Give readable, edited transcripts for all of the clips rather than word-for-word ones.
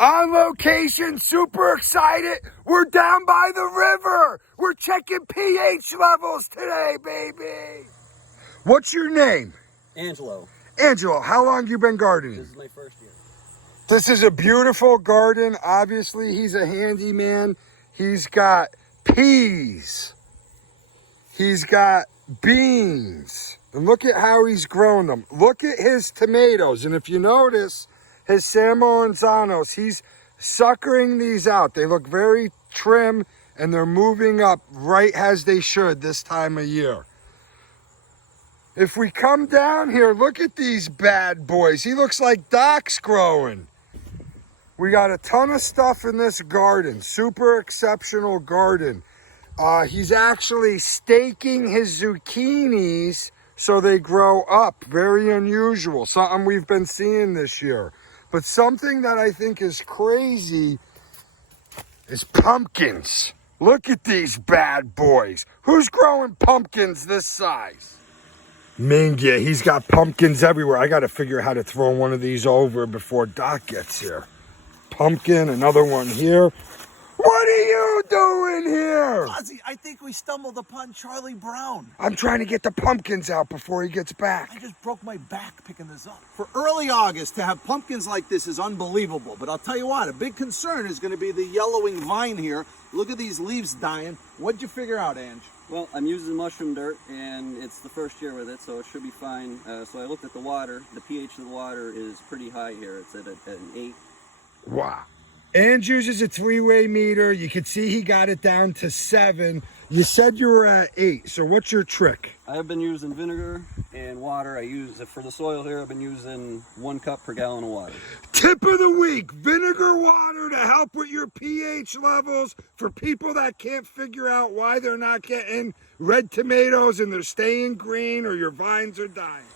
On location, super excited. We're down by the river. We're checking pH levels today, baby. What's your name? Angelo. Angelo, how long you been gardening? This is my first year. This is a beautiful garden. Obviously, he's a handyman. He's got peas. He's got beans. And look at how he's grown them. Look at his tomatoes. And if you notice, his San Maranzanos, he's suckering these out. They look very trim and they're moving up right as they should this time of year. If we come down here, look at these bad boys. He looks like Doc's growing. We got a ton of stuff in this garden. Super exceptional garden. He's actually staking his zucchinis so they grow up. Very unusual. Something we've been seeing this year. But something that I think is crazy is pumpkins. Look at these bad boys. Who's growing pumpkins this size? Mingia, he's got pumpkins everywhere. I got to figure out how to throw one of these over before Doc gets here. Pumpkin, another one here. What are you doing here? Ozzy, I think we stumbled upon Charlie Brown. I'm trying to get the pumpkins out before he gets back. I just broke my back picking this up. For early August, to have pumpkins like this is unbelievable. But I'll tell you what, a big concern is going to be the yellowing vine here. Look at these leaves dying. What'd you figure out, Ange? Well, I'm using mushroom dirt, and it's the first year with it, so it should be fine. So I looked at the water. The pH of the water is pretty high here. It's at an 8. Wow. Ange uses a 3-way meter. You can see he got it down to 7. You said you were at 8. So what's your trick? I've been using vinegar and water. I use it for the soil here. I've been using 1 cup per gallon of water. Tip of the week, vinegar water to help with your pH levels for people that can't figure out why they're not getting red tomatoes and they're staying green or your vines are dying.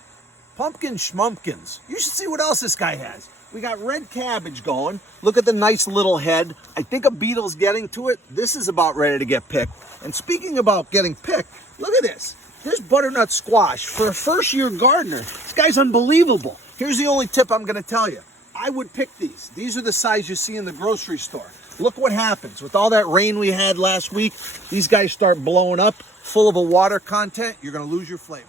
Pumpkin schmumpkins. You should see what else this guy has. We got red cabbage going. Look at the nice little head. I think a beetle's getting to it. This is about ready to get picked. And speaking about getting picked, look at this. There's butternut squash. For a first-year gardener, this guy's unbelievable. Here's the only tip I'm going to tell you. I would pick these. These are the size you see in the grocery store. Look what happens. With all that rain we had last week, these guys start blowing up, full of a water content. You're going to lose your flavor.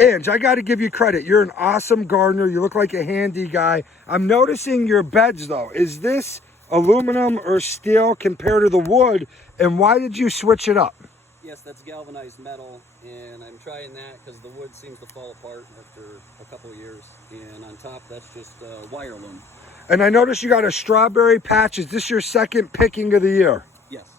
Ange, I got to give you credit. You're an awesome gardener. You look like a handy guy. I'm noticing your beds, though. Is this aluminum or steel compared to the wood? And why did you switch it up? Yes, that's galvanized metal, and I'm trying that because the wood seems to fall apart after a couple of years. And on top, that's just wire loom. And I noticed you got a strawberry patch. Is this your second picking of the year? Yes.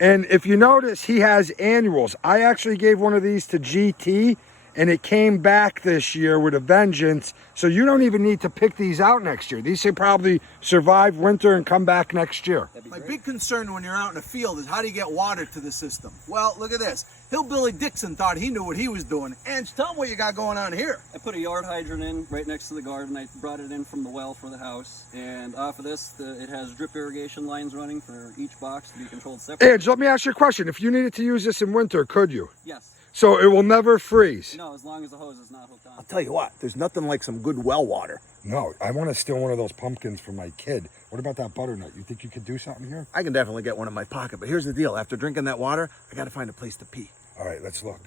And if you notice, he has annuals. I actually gave one of these to GT, and it came back this year with a vengeance. So you don't even need to pick these out next year. These should probably survive winter and come back next year. My big concern when you're out in the field is how do you get water to the system? Well, look at this. Hillbilly Dixon thought he knew what he was doing. And tell him what you got going on here. I put a yard hydrant in right next to the garden. I brought it in from the well for the house. And off of this, it has drip irrigation lines running for each box to be controlled separately. Ange, let me ask you a question. If you needed to use this in winter, could you? Yes. So it will never freeze? No, as long as the hose is not hooked on. I'll tell you what, there's nothing like some good well water. No, I want to steal one of those pumpkins for my kid. What about that butternut? You think you could do something here? I can definitely get one in my pocket, but here's the deal. After drinking that water, I got to find a place to pee. All right, let's look.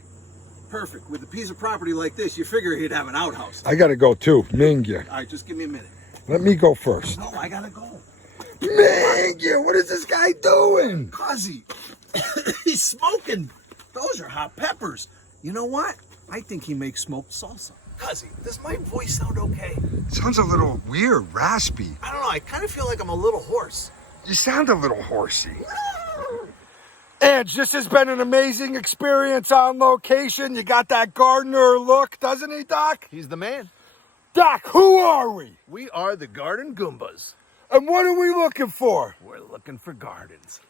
Perfect. With a piece of property like this, you figure he'd have an outhouse. I got to go too. Mingia. All right, just give me a minute. Let me go first. No, I got to go. Mingia, what is this guy doing? Cuzzy, he's smoking. Those are hot peppers. You know what? I think he makes smoked salsa. Cuzzy, does my voice sound okay? It sounds a little weird, raspy. I don't know. I kind of feel like I'm a little hoarse. You sound a little horsey. Ange, this has been an amazing experience on location. You got that gardener look, doesn't he, Doc? He's the man. Doc, who are we? We are the Garden Goombas. And what are we looking for? We're looking for gardens.